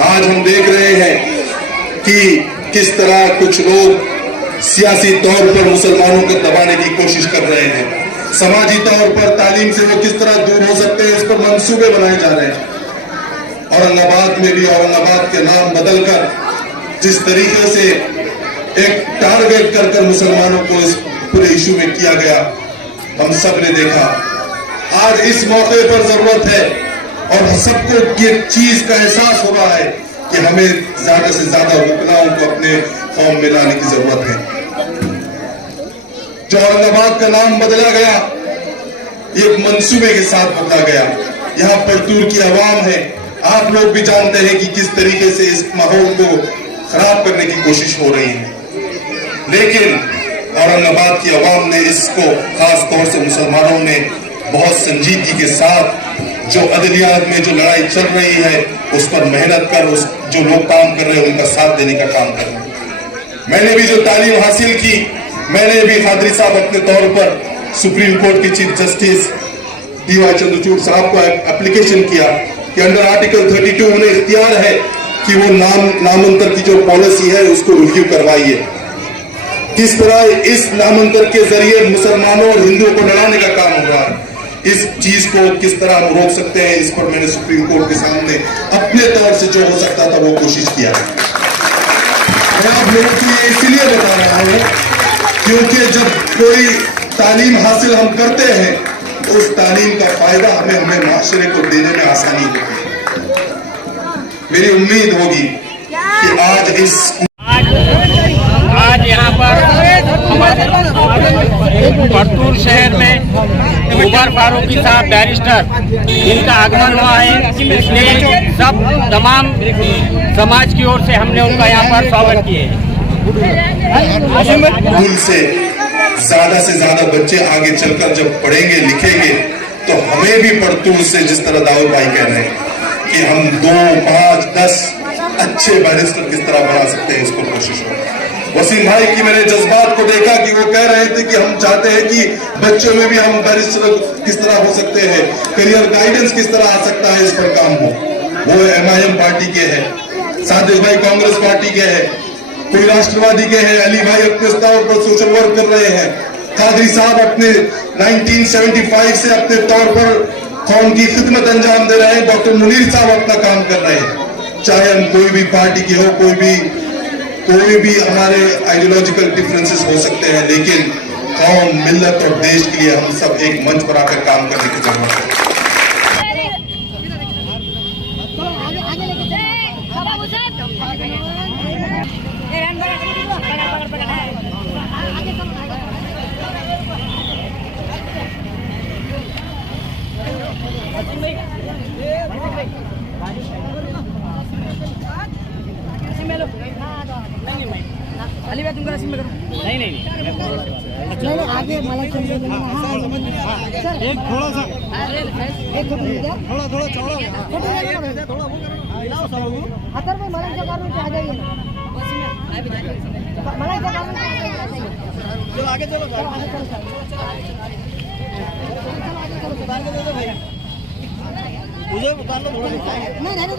आज हम देख रहे हैं कि किस तरह कुछ लोग सियासी तौर पर मुसलमानों को दबाने की कोशिश कर रहे हैं, समाजी तौर पर तालीम से वो किस तरह दूर हो सकते हैं, इस पर मंसूबे बनाए जा रहे हैं। औरंगाबाद में भी औरंगाबाद के नाम बदलकर जिस तरीके से एक टारगेट कर मुसलमानों को इस पूरे इशू में किया गया, हम सब ने देखा। आज इस मौके पर जरूरत है और सबको ये चीज का एहसास हो रहा है कि हमें ज्यादा से ज्यादा रुकनाओं को अपने कौम में लाने की जरूरत है। जो औरंगाबाद का नाम बदला गया, ये मंसूबे के साथ बदला गया। यहाँ पलटूर की आवाम है, आप लोग भी जानते हैं कि किस तरीके से इस माहौल को खराब करने की कोशिश हो रही है, लेकिन औरंगाबाद की आवाम ने इसको, खास तौर से मुसलमानों ने बहुत संजीदगी के साथ जो अदलियात में जो लड़ाई चल रही है उस पर मेहनत कर, उस जो लोग काम कर रहे हैं उनका साथ देने का काम कर रहे हैं। मैंने भी जो तालीम हासिल की, मैंने भी कादरी साहब अपने तौर पर सुप्रीम कोर्ट के चीफ जस्टिस डी.वाई. चंद्रचूड़ साहब को एप्लीकेशन किया कि अंडर आर्टिकल 32 उन्हें इख्तियार है कि वो नामांतर की जो पॉलिसी है उसको रिव्यू करवाइए। किस तरह इस नामांतर के जरिए मुसलमानों और हिंदुओं को लड़ाने का काम हो रहा है, इस चीज को किस तरह हम रोक सकते हैं, इस पर मैंने सुप्रीम कोर्ट के सामने अपने तौर से जो हो सकता था वो कोशिश किया। मैं आप लोगों को ये इसलिए बता रहा हूं क्योंकि जब कोई तालीम हासिल हम करते हैं तो उस तालीम का फायदा हमें माशरे को देने में आसानी होती है। मेरी उम्मीद होगी कि आज यहाँ पर पलटूर शहर में उमर फारूकी साहब बैरिस्टर, इनका आगमन हुआ है, इसलिए सब तमाम समाज की ओर से हमने उनका यहाँ पर स्वागत किया है। स्कूल से ज्यादा बच्चे आगे चलकर जब पढ़ेंगे लिखेंगे तो हमें भी पलटूर से, जिस तरह दाऊद भाई कह रहे हैं कि हम 2, 5, 10 अच्छे बैरिस्टर किस तरह बना सकते हैं, इसको कोशिश करें। वसीम भाई की मैंने जज्बात को देखा कि वो कह रहे थे कि हम चाहते हैं कि बच्चों में भी हम बैरिस्टर किस तरह हो सकते हैं, करियर गाइडेंस किस तरह आ सकता है, इस पर काम हो। वो MIM पार्टी के हैं, सादिक भाई कांग्रेस पार्टी के हैं, कोई राष्ट्रवादी के हैं, अली भाई अपने स्तर पर सोशल वर्क कर रहे हैं, कादरी साहब अपने 1975 से अपने तौर पर कौम की खिदमत अंजाम दे रहे हैं, डॉक्टर मुनीर साहब अपना काम कर रहे हैं। चाहे हम कोई भी पार्टी के हो, कोई भी हमारे आइडियोलॉजिकल डिफरेंसेस हो सकते हैं, लेकिन कौम, मिल्लत और देश के लिए हम सब एक मंच पर आकर काम करने की जरूरत है। नहीं आगे मला एक थोड़ा सा थोड़ा चौड़ा अतर में मला क्या कारण से आ जाइए मला क्या कारण चलो आगे चलो उधर उतार लो थोड़ा नहीं रहने दो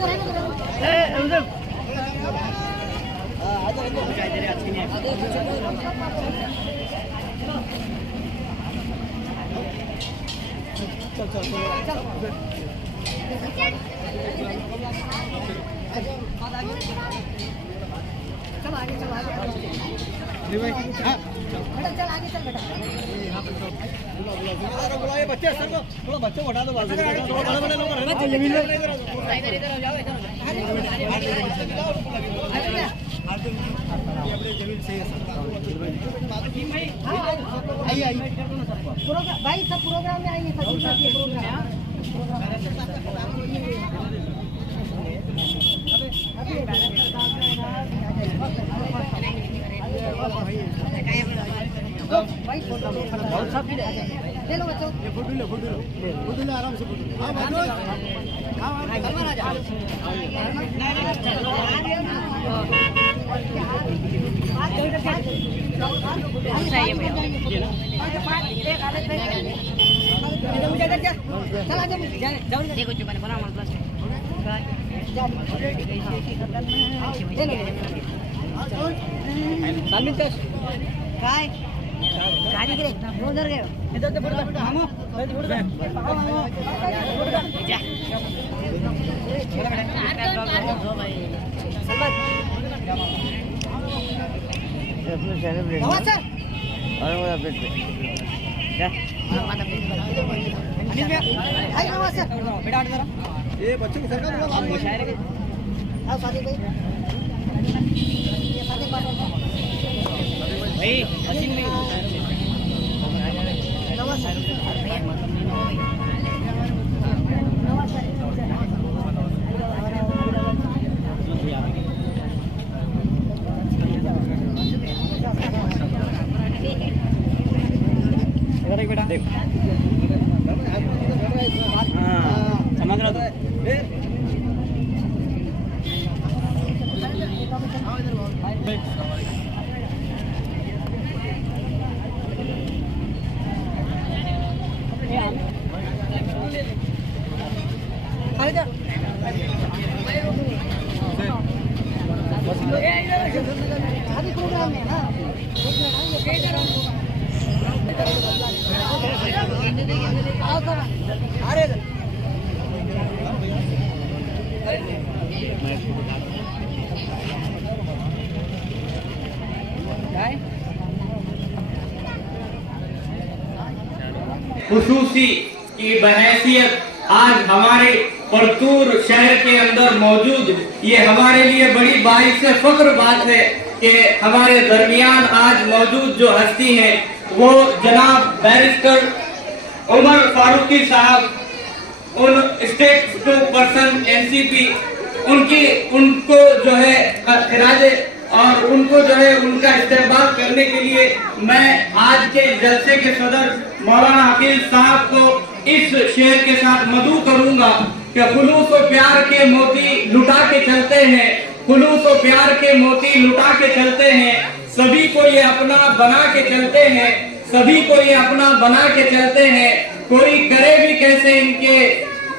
चल आगे चल बेटा बुलाए बच्चे सर को थोड़ा बच्चों को हटा दो बाजू भाई सब प्रोग्राम में आएंगे, आराम से काय गाडी गिरे उधर गए इधर से पुढे हामो ये बच्चों की सरकार बेटा देख समझ रहा था प्रोग्राम है ना खुसूसी की बहैसियत आज हमारे परतूर शहर के अंदर मौजूद, ये हमारे लिए बड़ी बाइस फख्र बात है कि हमारे दरमियान आज मौजूद जो हस्ती हैं वो जनाब बैरिस्टर उमर फारूकी साहब, उन स्टेट पर्सन एनसीपी, उनको जो है खिराजे और उनको जो है उनका इस्तेमाल करने के लिए मैं आज के जलसे के सदर मौलाना हफीज साहब को इस शेर के साथ मदऊ करूंगा कि खुलूस और प्यार के मोती लुटा के चलते हैं, खुलूस और प्यार के मोती लुटा के चलते हैं, सभी को ये अपना बना के चलते हैं, सभी को ये अपना बना के चलते हैं, कोई करे भी कैसे इनके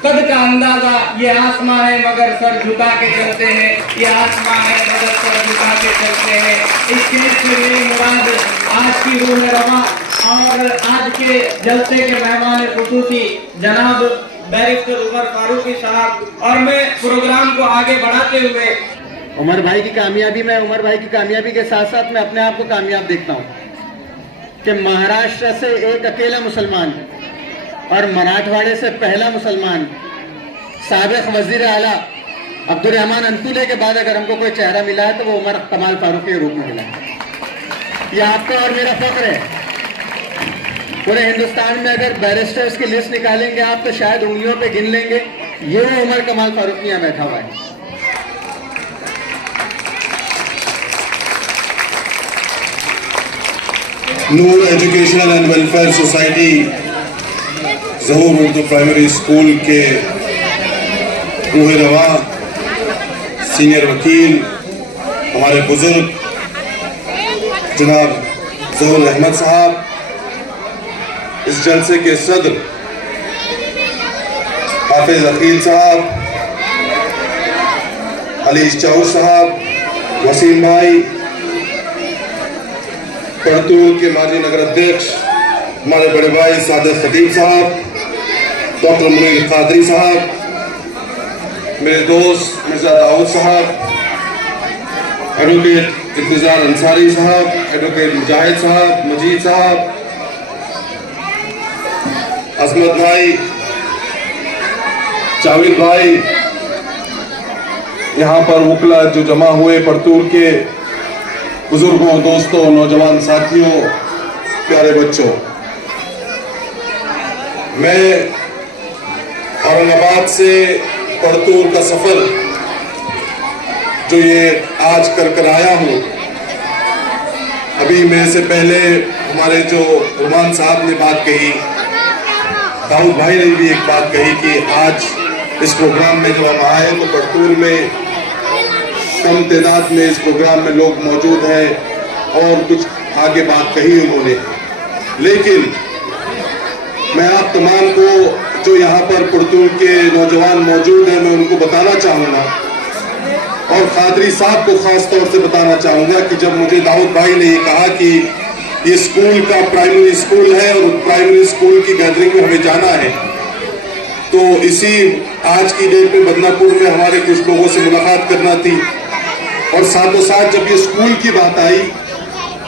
कद का अंदाजा, ये आसमां है मगर सर झुका के चलते हैं, ये आसमां है मगर सर झुका के चलते हैं। इस शेर से मेरी मुराद आज की रूह में रवा और आज के जलसे के मेहमान खुसूसी जनाब बैरिस्टर उमर फारूकी साहब, और मैं प्रोग्राम को आगे बढ़ाते हुए उमर भाई की कामयाबी, मैं उमर भाई की कामयाबी के साथ साथ मैं अपने आप को कामयाब देखता हूँ कि महाराष्ट्र से एक अकेला मुसलमान और मराठवाड़े से पहला मुसलमान साबिक वजीर आला अब्दुर्रहमान अंतुले के बाद अगर हमको कोई चेहरा मिला है तो वो उमर कमाल फारूकी के रूप में मिला है। ये आपका और मेरा फख्र है। पूरे हिंदुस्तान में अगर बैरिस्टर्स की लिस्ट निकालेंगे आप तो शायद उंगलियों पे गिन लेंगे, ये उमर कमाल फारूकी यहाँ बैठा हुआ है। Noor educational and welfare society Zahoor Urdu primary school के रूह रवा सीनियर वकील हमारे बुजुर्ग जनाब ज़हुर अहमद साहब, इस जलसे के सदर हाफिज अकील साहब, अली चाउर साहब, वसीम भाई, परतूर के माजी नगर अध्यक्ष हमारे बड़े भाई सादिक खतीब साहब, डॉक्टर मुनीर कादरी साहब, मेरे दोस्त मिर्जा दाऊद साहब, एडवोकेट इंतजार अंसारी साहब, एडवोकेट मुजाहिद साहब, मजीद साहब, अजमत भाई, जावेद भाई, यहाँ पर वकला जो जमा हुए, परतूर के बुजुर्गों, दोस्तों, नौजवान साथियों, प्यारे बच्चों, मैं औरंगाबाद से परतूर का सफर जो ये आज कर आया हूँ, अभी मेरे से पहले हमारे जो रुमान साहब ने बात कही, दाऊद भाई ने भी एक बात कही कि आज इस प्रोग्राम में जब हम आए तो परतूर में कम तादाद में इस प्रोग्राम में लोग मौजूद हैं और कुछ आगे बात कही उन्होंने, लेकिन मैं आप तमाम को जो यहाँ पर परतूर के नौजवान मौजूद हैं मैं उनको बताना चाहूँगा اور قادری صاحب کو خاص طور سے بتانا چاہوں گا کہ جب مجھے داؤد بھائی نے یہ کہا کہ یہ اسکول کا پرائمری اسکول ہے اور پرائمری اسکول کی گیدرنگ میں ہمیں جانا ہے، تو اسی آج کی ڈیٹ میں بدنا پور میں ہمارے کچھ لوگوں سے ملاقات کرنا تھی، اور ساتھ ساتھ جب یہ اسکول کی بات آئی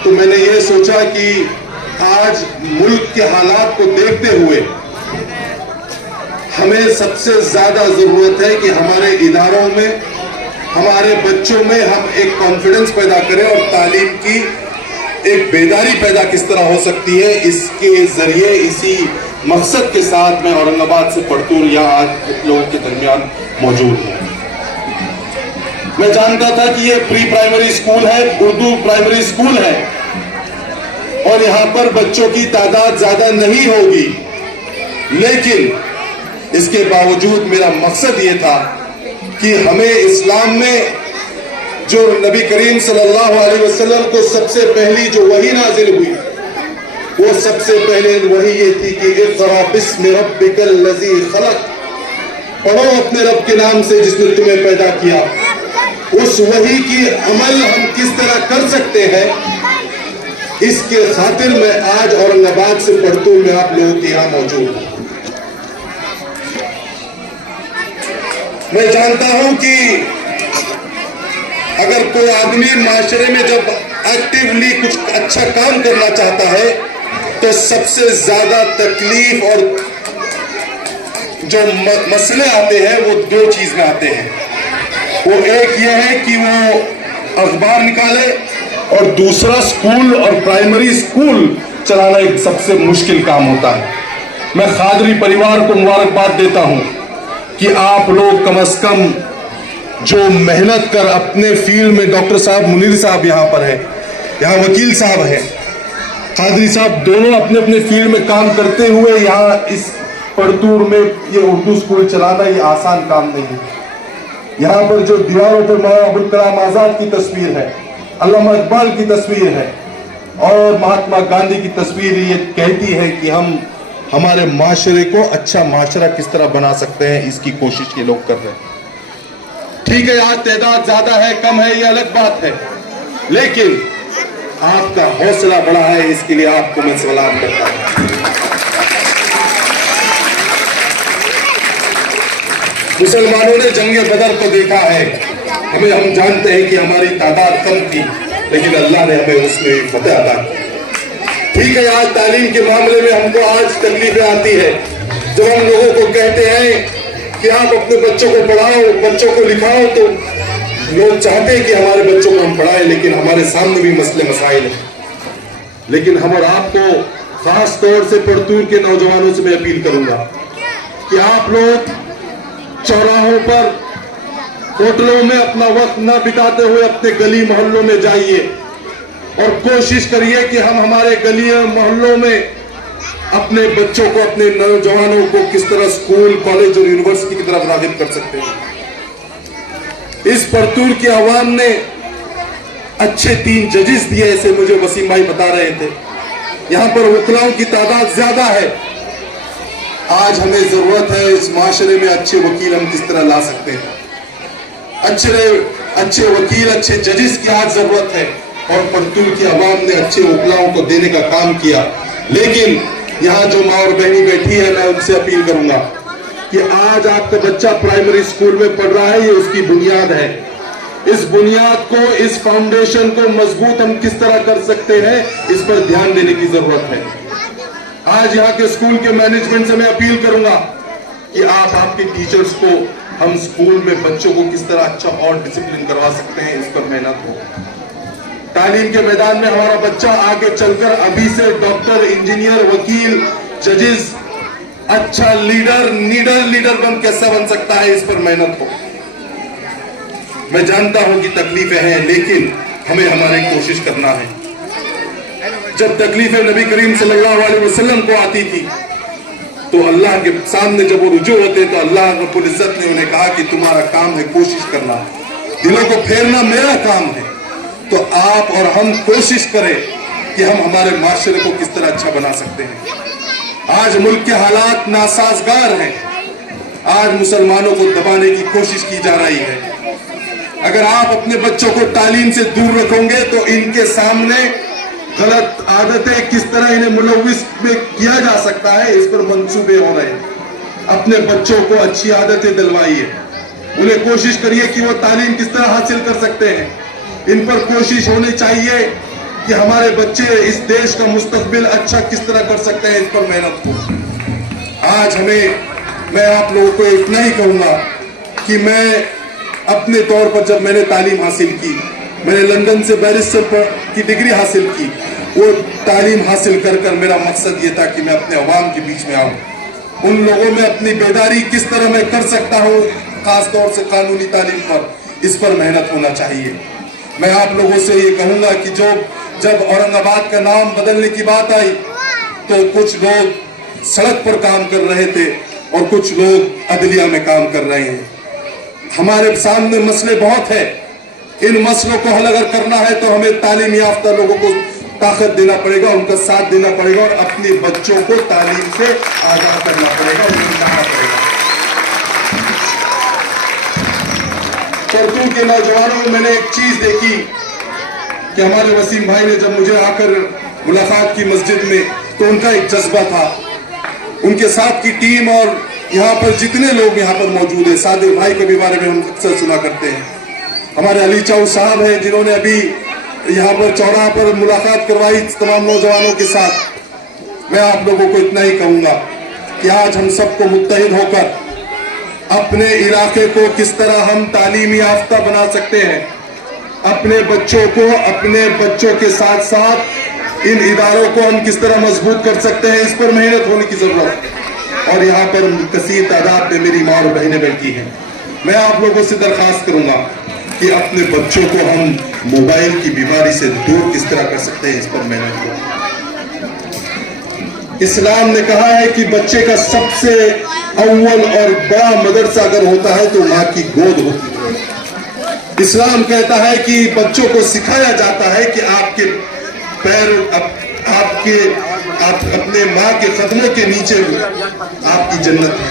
تو میں نے یہ سوچا کہ آج ملک کے حالات کو دیکھتے ہوئے ہمیں سب سے زیادہ ضرورت ہے کہ ہمارے اداروں میں، ہمارے بچوں میں ہم ایک کانفیڈنس پیدا کریں اور تعلیم کی ایک بیداری پیدا کس طرح ہو سکتی ہے، اس کے ذریعے اسی مقصد کے ساتھ میں اورنگ آباد سے پرتور یہاں آج لوگوں کے درمیان موجود ہوں۔ میں جانتا تھا کہ یہ پری پرائمری اسکول ہے، اردو پرائمری اسکول ہے، اور یہاں پر بچوں کی تعداد زیادہ نہیں ہوگی، لیکن اس کے باوجود میرا مقصد یہ تھا کہ ہمیں اسلام میں جو نبی کریم صلی اللہ علیہ وسلم کو سب سے پہلی جو وحی نازل ہوئی، وہ سب سے پہلے وحی یہ تھی کہ اقرأ بسم ربک الذی خلق، پڑھو اپنے رب کے نام سے جس نے تمہیں پیدا کیا۔ اس وحی کی عمل ہم کس طرح کر سکتے ہیں، اس کے خاطر میں آج اورنگ آباد سے پرتور میں آپ لوگوں کے یہاں موجود ہوں۔ میں جانتا ہوں کہ اگر کوئی آدمی معاشرے میں جب ایکٹیولی کچھ اچھا کام کرنا چاہتا ہے تو سب سے زیادہ تکلیف اور جو مسئلے آتے ہیں وہ دو چیز میں آتے ہیں۔ وہ ایک یہ ہے کہ وہ اخبار نکالے، اور دوسرا اسکول اور پرائمری اسکول چلانا ایک سب سے مشکل کام ہوتا ہے۔ میں قادری پریوار کو مبارکباد دیتا ہوں کہ آپ لوگ کم از کم جو محنت کر اپنے فیلڈ میں، ڈاکٹر صاحب منیر صاحب یہاں پر ہیں، یہاں وکیل صاحب ہیں، قادری صاحب، دونوں اپنے اپنے فیلڈ میں کام کرتے ہوئے یہاں اس پرتور میں یہ اردو اسکول چلانا یہ آسان کام نہیں ہے۔ یہاں پر جو دیواروں پر مولانا ابوالکلام آزاد کی تصویر ہے، علامہ اقبال کی تصویر ہے، اور مہاتما گاندھی کی تصویر یہ کہتی ہے کہ ہم ہمارے معاشرے کو اچھا معاشرہ کس طرح بنا سکتے ہیں، اس کی کوشش یہ لوگ کر رہے ہیں۔ ٹھیک ہے، آج تعداد زیادہ ہے کم ہے یہ الگ بات ہے، لیکن آپ کا حوصلہ بڑا ہے، اس کے لیے آپ کو میں سلام کرتا ہوں۔ مسلمانوں نے جنگ بدر کو دیکھا ہے، ہم جانتے ہیں کہ ہماری تعداد کم تھی، لیکن اللہ نے ہمیں اس میں فتح عطا کی۔ ٹھیک ہے، آج تعلیم کے معاملے میں ہم کو آج تکلیفیں آتی ہے، جب ہم لوگوں کو کہتے ہیں کہ آپ اپنے بچوں کو پڑھاؤ، بچوں کو لکھاؤ، تو لوگ چاہتے ہیں کہ ہمارے بچوں کو ہم پڑھائیں، لیکن ہمارے سامنے بھی مسئلے مسائل ہیں۔ لیکن ہم اور آپ کو خاص طور سے پرتور کے نوجوانوں سے میں اپیل کروں گا کہ آپ لوگ چوراہوں پر، ہوٹلوں میں اپنا وقت نہ بتاتے ہوئے اپنے گلی محلوں میں جائیے اور کوشش کریے کہ ہم ہمارے گلیوں محلوں میں اپنے بچوں کو، اپنے نوجوانوں کو کس طرح اسکول، کالج اور یونیورسٹی کی طرف راغب کر سکتے ہیں۔ اس پرتور کی عوام نے اچھے 3 ججز دیے، ایسے مجھے وسیم بھائی بتا رہے تھے۔ یہاں پر وکلاؤں کی تعداد زیادہ ہے۔ آج ہمیں ضرورت ہے اس معاشرے میں اچھے وکیل ہم کس طرح لا سکتے ہیں، اچھے وکیل، اچھے ججز کی آج ضرورت ہے، اور پرتور کی عوام نے اچھے وکلاؤں کو دینے کا کام کیا۔ لیکن یہاں جو ماں اور بہنی بیٹھی ہے، میں ان سے اپیل کروں گا کہ آج آپ کا بچہ پرائمری اسکول میں پڑھ رہا ہے، یہ اس کی بنیاد ہے۔ اس بنیاد کو، اس فاؤنڈیشن کو مضبوط ہم کس طرح کر سکتے ہیں، اس پر دھیان دینے کی ضرورت ہے۔ آج یہاں کے اسکول کے مینجمنٹ سے میں اپیل کروں گا کہ آپ کے ٹیچرز کو، ہم اسکول میں بچوں کو کس طرح اچھا اور ڈسپلن کروا سکتے ہیں، اس پر محنت ہو۔ تعلیم کے میدان میں ہمارا بچہ آگے چل کر ابھی سے ڈاکٹر، انجینئر، وکیل، ججز، اچھا لیڈر بن کیسا بن سکتا ہے، اس پر محنت ہو۔ میں جانتا ہوں کہ تکلیفیں ہیں، لیکن ہمیں ہماری کوشش کرنا ہے۔ جب تکلیفیں نبی کریم صلی اللہ علیہ وسلم کو آتی تھی تو اللہ کے سامنے جب وہ رجوع ہوتے تو اللہ رب العزت نے انہیں کہا کہ تمہارا کام ہے کوشش کرنا، دلوں کو پھیرنا میرا کام ہے۔ تو آپ اور ہم کوشش کریں کہ ہم ہمارے معاشرے کو کس طرح اچھا بنا سکتے ہیں۔ آج ملک کے حالات ناسازگار ہیں، آج مسلمانوں کو دبانے کی کوشش کی جا رہی ہے۔ अगर आप अपने बच्चों को तालीम से दूर रखोगे तो इनके सामने गलत आदतें किस तरह इन्हें मुलव्विस में किया जा सकता है, इस पर मंसूबे हो रहे हैं। अपने बच्चों को अच्छी आदतें दिलवाइए, उन्हें कोशिश करिए कि वो तालीम किस तरह हासिल कर सकते हैं। इन पर कोशिश होनी चाहिए कि हमारे बच्चे इस देश का मुस्तकबिल अच्छा किस तरह कर सकते हैं, इस पर मेहनत हो। आज मैं आप लोगों को इतना ही कहूंगा कि मैं अपने तौर पर जब मैंने तालीम हासिल की, मैंने लंदन से बैरिस्टर की डिग्री हासिल की, वो तालीम हासिल कर मेरा मकसद ये था कि मैं अपने अवाम के बीच में आऊं, उन लोगों में अपनी बेदारी किस तरह मैं कर सकता हूं, खास तौर से कानूनी तालीम पर, इस पर मेहनत होना चाहिए। मैं आप लोगों से ये कहूंगा कि जब औरंगाबाद का नाम बदलने की बात आई तो कुछ लोग सड़क पर काम कर रहे थे और कुछ लोग अदलिया में काम कर रहे हैं। हमारे सामने मसले बहुत है, इन मसलों को हल अगर करना है तो हमें तालीम याफ्ता लोगों को ताकत देना पड़ेगा, उनका साथ देना पड़ेगा और अपने बच्चों को तालीम से आगाह करना पड़ेगा, उन्हें लाना पड़ेगा। परतूर के नौजवानों, मैंने एक चीज देखी कि हमारे वसीम भाई ने जब मुझे आकर मुलाकात की मस्जिद में, तो उनका एक जज्बा था, उनके साथ की टीम और यहाँ पर जितने लोग यहाँ पर मौजूद है, सादिक भाई के भी बारे में हम अक्सर सुना करते हैं, हमारे अली चाऊ साहब हैं जिन्होंने अभी यहाँ पर चौराहा पर मुलाकात करवाई तमाम नौजवानों के साथ। मैं आप लोगों को इतना ही कहूंगा कि आज हम सबको मुत्तहिद होकर अपने इलाके को किस तरह हम तालीमी याफ्ता बना सकते हैं, अपने बच्चों के साथ साथ इन इदारों को हम किस तरह मजबूत कर सकते हैं, इस पर मेहनत होने की जरूरत है। और यहाँ पर कसीर तादाद में मेरी माँ और बहनें बैठी हैं। मैं आप लोगों से दरखास्त करूंगा कि अपने बच्चों को हम मोबाइल की बीमारी से दूर किस तरह कर सकते हैं, इस पर मेहनत करें। इस्लाम ने कहा है कि बच्चे का सबसे अव्वल और बड़ा मदरसा अगर होता है तो माँ की गोद होती है। इस्लाम कहता है कि बच्चों को सिखाया जाता है कि आपके पैर आप अपने माँ के कदमों के नीचे आपकी जन्नत है।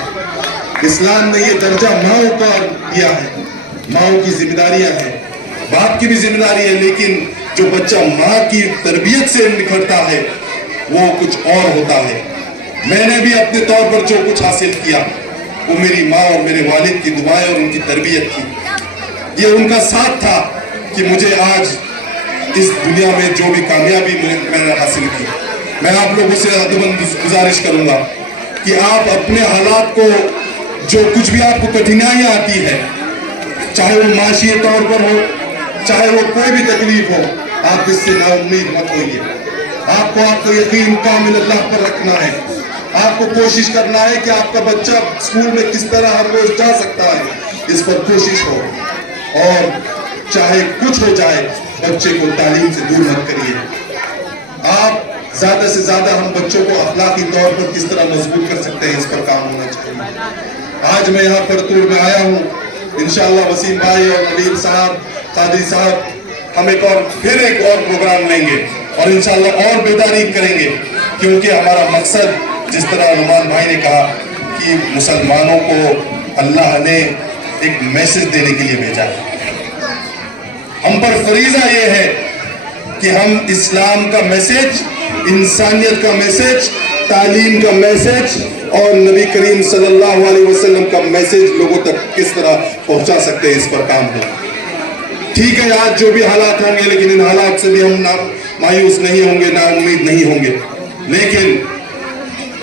इस्लाम ने ये दर्जा माँओं का दिया है, माँओं की जिम्मेदारियां हैं, बाप की भी जिम्मेदारी है, लेकिन जो बच्चा माँ की तरबियत से निखरता है वो कुछ और होता है। मैंने भी अपने तौर पर जो कुछ हासिल किया वो मेरी माँ और मेरे वालिद की दुआएं और उनकी तरबियत की, ये उनका साथ था कि मुझे आज इस दुनिया में जो भी कामयाबी मैंने हासिल की। मैं आप लोगों से गुजारिश करूंगा कि आप अपने हालात को, जो कुछ भी आपको कठिनाइयां आती है, चाहे वो माशी तौर पर हो, चाहे वो कोई भी तकलीफ हो, आप इससे नाउम्मीद मत होइए। आपको यकीन कामिल अल्लाह पर रखना है। आपको कोशिश करना है कि आपका बच्चा स्कूल में किस तरह हर रोज जा सकता है, इस पर कोशिश हो। और चाहे कुछ हो जाए, बच्चे को तालीम से दूर मत करिए। आप ज्यादा से ज्यादा हम बच्चों को अखलाकी तौर पर किस तरह मजबूत कर सकते हैं, इस पर काम होना चाहिए। आज मैं यहाँ परतूर में आया हूँ, इंशाअल्लाह वसीम भाई और नवीन साहब, कादी साहब, हम एक और प्रोग्राम लेंगे और इंशाअल्लाह और बेदारी करेंगे, क्योंकि हमारा मकसद, जिस तरह नुमान भाई ने कहा कि मुसलमानों को अल्लाह ने एक मैसेज देने के लिए भेजा है। हम पर फरीजा ये है कि हम इस्लाम का मैसेज, इंसानियत का मैसेज, तालीम का मैसेज और नबी करीम सल्लल्लाहु अलैहि वसल्लम का मैसेज लोगों तक किस तरह पहुंचा सकते हैं, इस पर काम हो। ठीक है, आज जो भी हालात होंगे, लेकिन इन हालात से भी हम मायूस नहीं होंगे, ना उम्मीद नहीं होंगे, लेकिन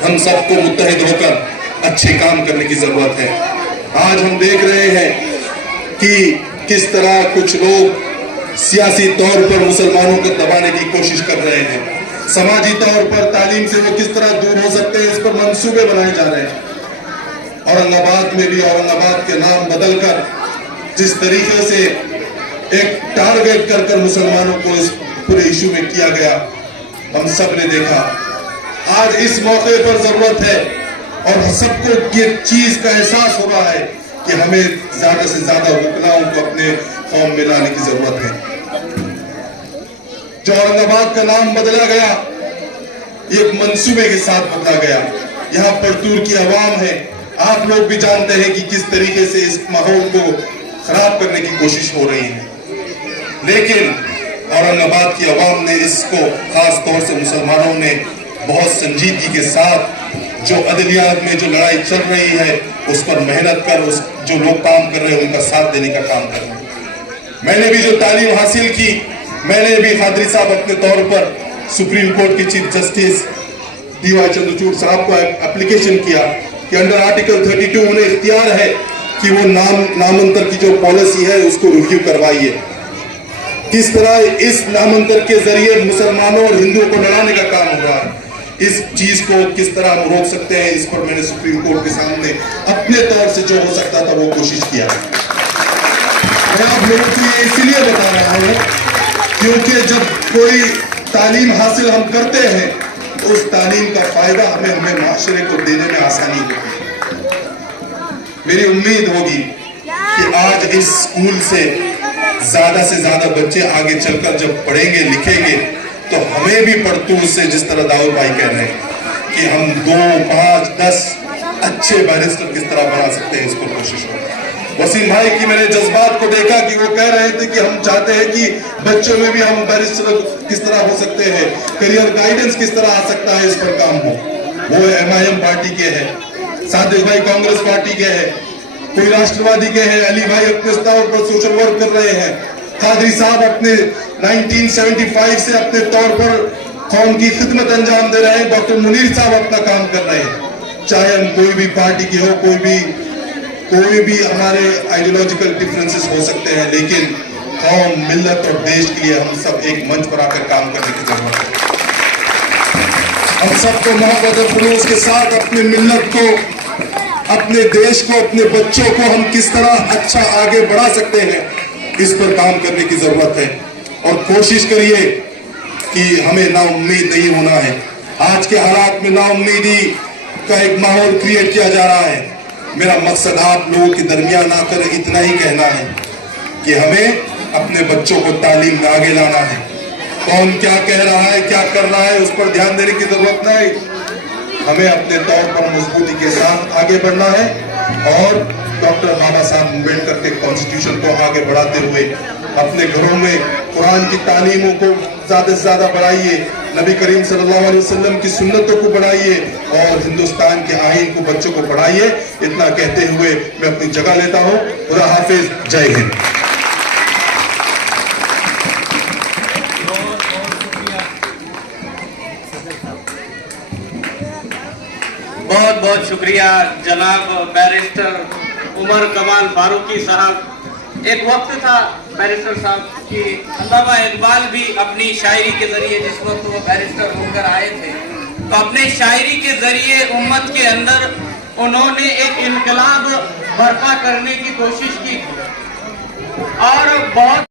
हम सबको मुत्तहिद होकर अच्छे काम करने की जरूरत है। आज हम देख रहे हैं कि किस तरह कुछ लोग सियासी तौर पर मुसलमानों को दबाने की कोशिश कर रहे हैं, समाजी तौर पर तालीम से वो किस तरह दूर हो सकते हैं, इस पर मंसूबे बनाए जा रहे हैं। औरंगाबाद में भी औरंगाबाद के नाम बदलकर जिस तरीके से एक टारगेट कर मुसलमानों को इस पूरे इशू में किया गया, हम सब ने देखा। आज इस मौके पर जरूरत है और सबको ये चीज का एहसास हो रहा है कि हमें ज्यादा से ज्यादा वकलाओं को अपने कौम में लाने की जरूरत है। जो औरंगाबाद का नाम बदला गया, एक मंसूबे के साथ बदला गया। यहाँ परतूर की आवाम है, आप लोग भी जानते हैं कि किस तरीके से इस माहौल को खराब करने की कोशिश हो रही है। लेकिन औरंगाबाद की आवाम ने इसको, खास तौर से मुसलमानों ने बहुत संजीदगी के साथ जो अदलियात में जो लड़ाई चल रही है उस पर मेहनत कर, उस जो लोग काम कर रहे हैं उनका साथ देने का काम कर रहे हैं। मैंने भी जो तालीम हासिल की, मैंने भी कादरी साहब अपने तौर पर सुप्रीम कोर्ट के चीफ जस्टिस डी.वाई. चंद्रचूड़ साहब को एप्लीकेशन किया कि अंडर आर्टिकल 32 उन्हें इख्तियार है कि वो नामांतर की जो पॉलिसी है उसको रिव्यू करवाइए। किस तरह इस नामांतर के जरिए मुसलमानों और हिंदुओं को लड़ाने का काम हो रहा है, इस चीज को किस तरह हम रोक सकते हैं, इस पर मैंने सुप्रीम कोर्ट के सामने अपने तौर से जो हो सकता था वो कोशिश किया। मैं आप लोगों को ये इसीलिए बता रहा हूँ क्योंकि जब कोई तालीम हासिल हम करते हैं तो उस तालीम का फायदा हमें माशरे को देने में आसानी होगी। मेरी उम्मीद होगी कि आज इस स्कूल से ज्यादा बच्चे आगे चलकर जब पढ़ेंगे लिखेंगे तो हमें भी पढ़तूर से, जिस तरह दाऊद भाई कह रहे हैं कि हम 2, 5, 10 अच्छे बैरिस्टर किस तरह बना सकते हैं, इसको कोशिश होगी। वसीम भाई की मैंने जज्बात को देखा कि वो कह रहे थे कि हम चाहते हैं कि बच्चों में भी हम बैरिस्टर किस तरह हो सकते हैं, करियर गाइडेंस किस तरह आ सकता है, इस पर काम हो। वो MIM पार्टी के हैं, सादिक भाई कांग्रेस पार्टी के हैं, कोई राष्ट्रवादी के हैं, अली भाई अपने स्तर पर सोशल वर्क कर रहे हैं, कादरी साहब अपने 1975 से अपने तौर पर कौम की खिदमत अंजाम दे रहे हैं, डॉक्टर मुनीर साहब अपना काम कर रहे हैं। चाहे हम कोई भी पार्टी की हो, कोई भी हमारे आइडियोलॉजिकल डिफरेंसेस हो सकते हैं, लेकिन कौम, मिल्लत और देश के लिए हम सब एक मंच पर आकर काम करने की जरूरत है। हम सबको मोहब्बत और जुलूस के साथ अपने मिल्लत को, अपने देश को, अपने बच्चों को हम किस तरह अच्छा आगे बढ़ा सकते हैं, इस पर काम करने की जरूरत है। और कोशिश करिए कि हमें नाउम्मीद नहीं होना है। आज के हालात में नाउम्मीदी का एक माहौल क्रिएट किया जा रहा है। मेरा मकसद आप लोगों के दरमियान आकर इतना ही कहना है कि हमें अपने बच्चों को तालीम में आगे लाना है। कौन क्या कह रहा है, क्या कर रहा है, उस पर ध्यान देने की जरूरत नहीं। हमें अपने तौर पर मजबूती के साथ आगे बढ़ना है और डॉक्टर बाबा साहब अम्बेडकर के कॉन्स्टिट्यूशन को आगे बढ़ाते हुए अपने घरों में कुरान की तालीमों को ज्यादा से ज्यादा बढ़ाइए, नबी करीम सल्लल्लाहु अलैहि वसल्लम की सुन्नतों को बढ़ाइए और हिंदुस्तान के आईन को बच्चों को पढ़ाइए। इतना कहते हुए मैं अपनी जगह लेता हूँ। खुदा हाफिज, जय हिंद। बहुत बहुत शुक्रिया जनाब बैरिस्टर उमर कमाल फारूकी साहब। एक वक्त था बैरिस्टर साहब कि अल्लामा इकबाल भी अपनी शायरी के जरिए, जिस वक्त वो बैरिस्टर होकर आए थे, तो अपने शायरी के जरिए उम्मत के अंदर उन्होंने एक इनकलाब बर्पा करने की कोशिश की और बहुत